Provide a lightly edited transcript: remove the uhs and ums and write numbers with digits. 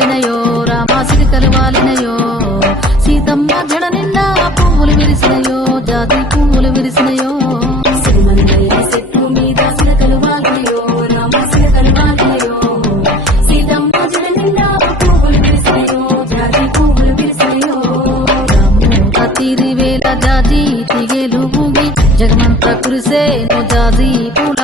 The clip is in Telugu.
వాలినయో రామ సిరికలు వాలినయో సీతమ్మ జడ నిండా పువ్వులు విరిసినయో జాతి పువ్వులు విరిసినయో సిరిమల్లె చెట్టు మీద సిలకలు వాలినయో రామ సిలకలు వాలినయో సీతమ్మ జడ నిండా పువ్వులు విరిసినయో జాజి పువ్వులు విరిసినయో తిరివేల జాజి తిగేలు ఊగి జగమంత కురిసేను జాజి పూల